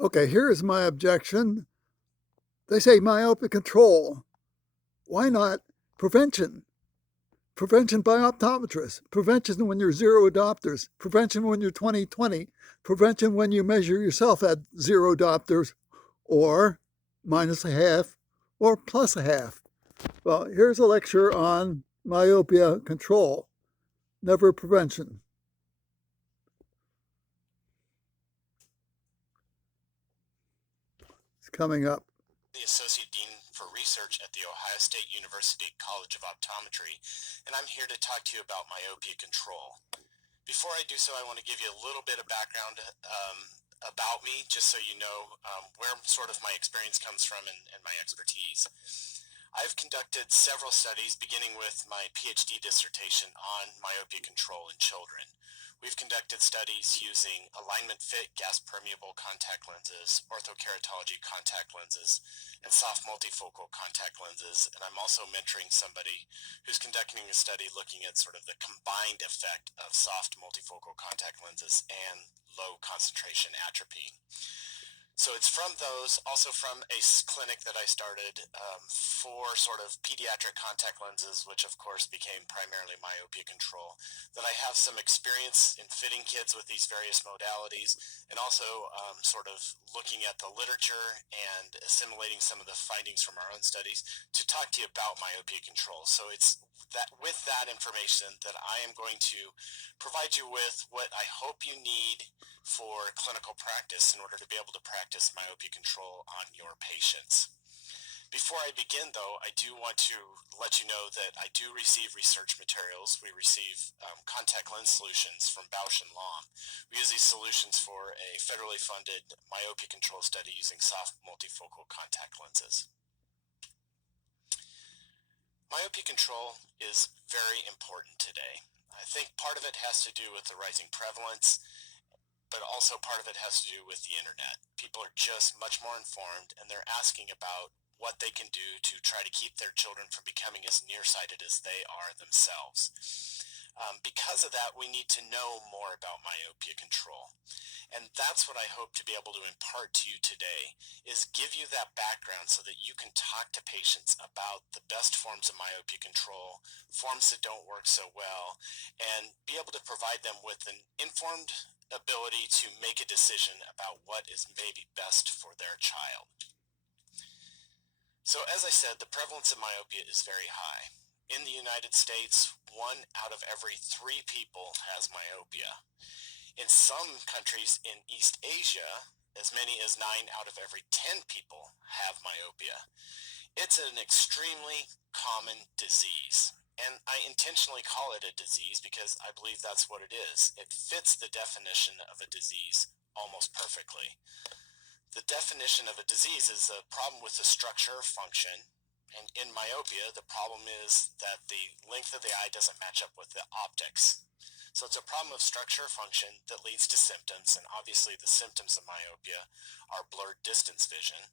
Okay, here's my objection. They say myopia control. Why not prevention? Prevention by optometrists, prevention when you're zero adopters, prevention when you're 20/20, prevention when you measure yourself at zero adopters or minus a half or plus a half. Well, here's a lecture on myopia control, never prevention. It's coming up. The Associate Dean for Research at The Ohio State University College of Optometry, and I'm here to talk to you about myopia control. Before I do so, I want to give you a little bit of background about me, just so you know where sort of my experience comes from and my expertise. I've conducted several studies, beginning with my PhD dissertation on myopia control in children. We've conducted studies using alignment fit gas permeable contact lenses, orthokeratology contact lenses, and soft multifocal contact lenses. And I'm also mentoring somebody who's conducting a study looking at sort of the combined effect of soft multifocal contact lenses and low concentration atropine. So it's from those, also from a clinic that I started for sort of pediatric contact lenses, which of course became primarily myopia control, that I have some experience in fitting kids with these various modalities, and also sort of looking at the literature and assimilating some of the findings from our own studies to talk to you about myopia control. So it's that with that information that I am going to provide you with what I hope you need for clinical practice in order to be able to practice myopia control on your patients. Before I begin, though, I do want to let you know that I do receive research materials. We receive contact lens solutions from Bausch and Lomb. We use these solutions for a federally funded myopia control study using soft multifocal contact lenses. Myopia control is very important today. I think part of it has to do with the rising prevalence, but also part of it has to do with the internet. People are just much more informed, and they're asking about what they can do to try to keep their children from becoming as nearsighted as they are themselves. Because of that, we need to know more about myopia control. And that's what I hope to be able to impart to you today, is give you that background so that you can talk to patients about the best forms of myopia control, forms that don't work so well, and be able to provide them with an informed ability to make a decision about what is maybe best for their child. So as I said, the prevalence of myopia is very high. In the United States, 1 out of every 3 people has myopia. In some countries in East Asia, as many as 9 out of every 10 people have myopia. It's an extremely common disease. And I intentionally call it a disease because I believe that's what it is. It fits the definition of a disease almost perfectly. The definition of a disease is a problem with the structure or function. And in myopia, the problem is that the length of the eye doesn't match up with the optics. So it's a problem of structure or function that leads to symptoms. And obviously, the symptoms of myopia are blurred distance vision.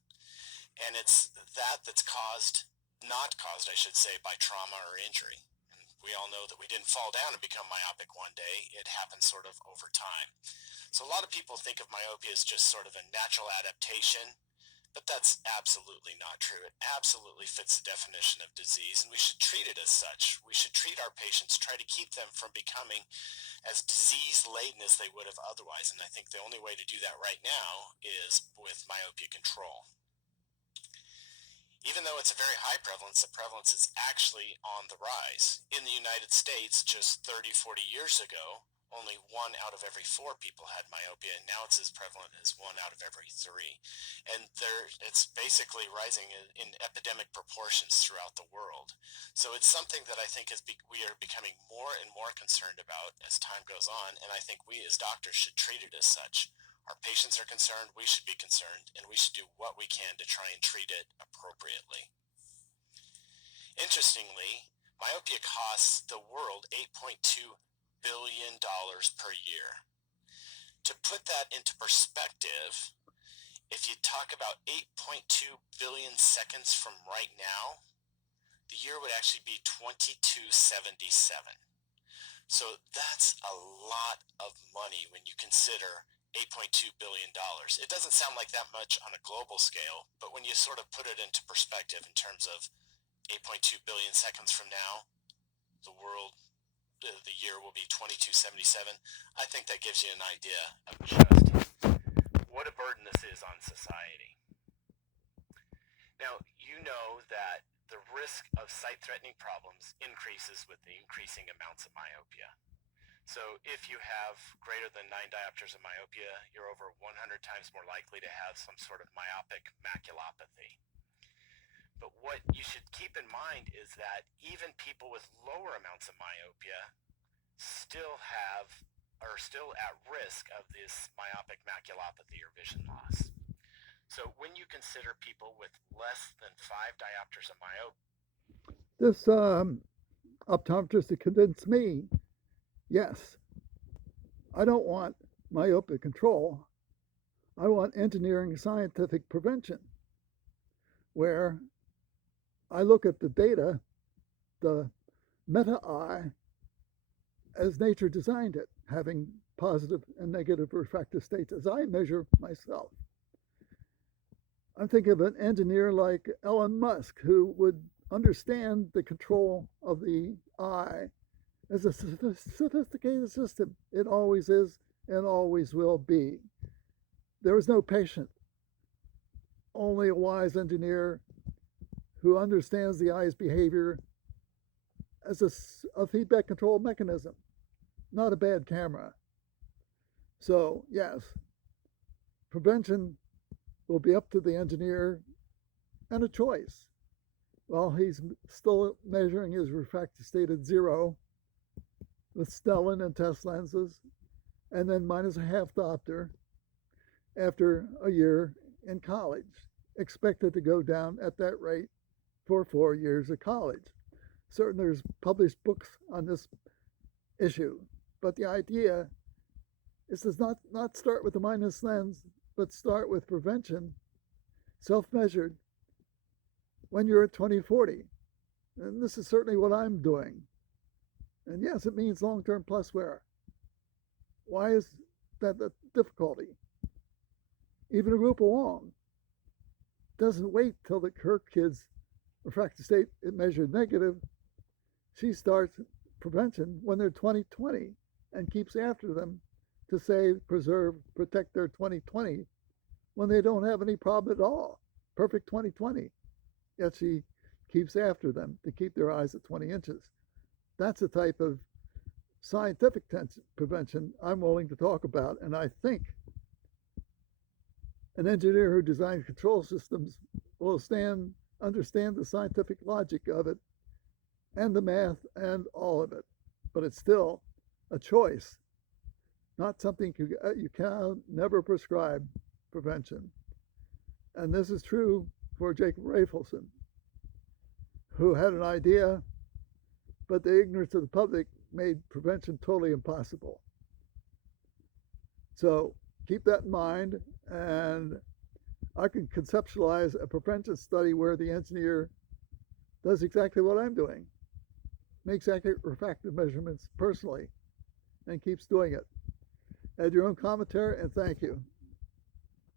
And it's that's caused, not caused, I should say, by trauma or injury. And we all know that we didn't fall down and become myopic one day. It happens sort of over time. So a lot of people think of myopia as just sort of a natural adaptation, but that's absolutely not true. It absolutely fits the definition of disease, and we should treat it as such. We should treat our patients, try to keep them from becoming as disease laden as they would have otherwise. And I think the only way to do that right now is with myopia control. Even though it's a very high prevalence, the prevalence is actually on the rise. In the United States, just 30, 40 years ago, only 1 out of every 4 people had myopia, and now it's as prevalent as 1 out of every 3. And it's basically rising in epidemic proportions throughout the world. So it's something that I think we are becoming more and more concerned about as time goes on, and I think we as doctors should treat it as such. Our patients are concerned, we should be concerned, and we should do what we can to try and treat it appropriately. Interestingly, myopia costs the world $8.2 billion per year. To put that into perspective, if you talk about 8.2 billion seconds from right now, the year would actually be 2277. So that's a lot of money when you consider $8.2 billion. It doesn't sound like that much on a global scale, but when you sort of put it into perspective in terms of 8.2 billion seconds from now, the world, the year will be 2277. I think that gives you an idea of just what a burden this is on society. Now, you know that the risk of sight-threatening problems increases with the increasing amounts of myopia. So if you have greater than 9 diopters of myopia, you're over 100 times more likely to have some sort of myopic maculopathy. But what you should keep in mind is that even people with lower amounts of myopia are still at risk of this myopic maculopathy or vision loss. So when you consider people with less than 5 diopters of myopia, This optometrist to convince me, yes, I don't want myopic control. I want engineering scientific prevention, where I look at the data, the meta eye, as nature designed it, having positive and negative refractive states as I measure myself. I'm thinking of an engineer like Elon Musk who would understand the control of the eye as a sophisticated system. It always is and always will be. There is no patient, only a wise engineer who understands the eye's behavior as a feedback control mechanism, not a bad camera. So, yes, prevention will be up to the engineer and a choice. Well, he's still measuring his refractive state at 0 with Snellen and test lenses, and then minus a half diopter after a year in college, expected to go down at that rate for 4 years of college. Certainly there's published books on this issue, but the idea is to not start with the minus lens, but start with prevention, self-measured, when you're at 2040. And this is certainly what I'm doing. And yes, it means long-term plus wear. Why is that the difficulty? Even Rupa Wong doesn't wait till her kid's refractive state is measured negative. She starts prevention when they're 20/20 and keeps after them to save, preserve, protect their 20/20 when they don't have any problem at all. Perfect 20/20. Yet she keeps after them to keep their eyes at 20 inches. That's a type of scientific prevention I'm willing to talk about, and I think an engineer who designs control systems will understand the scientific logic of it and the math and all of it. But it's still a choice, not something you can never prescribe prevention. And this is true for Jacob Rafelson, who had an idea, but the ignorance of the public made prevention totally impossible. So keep that in mind, and I can conceptualize a prevention study where the engineer does exactly what I'm doing, makes accurate refractive measurements personally, and keeps doing it. Add your own commentary, and thank you.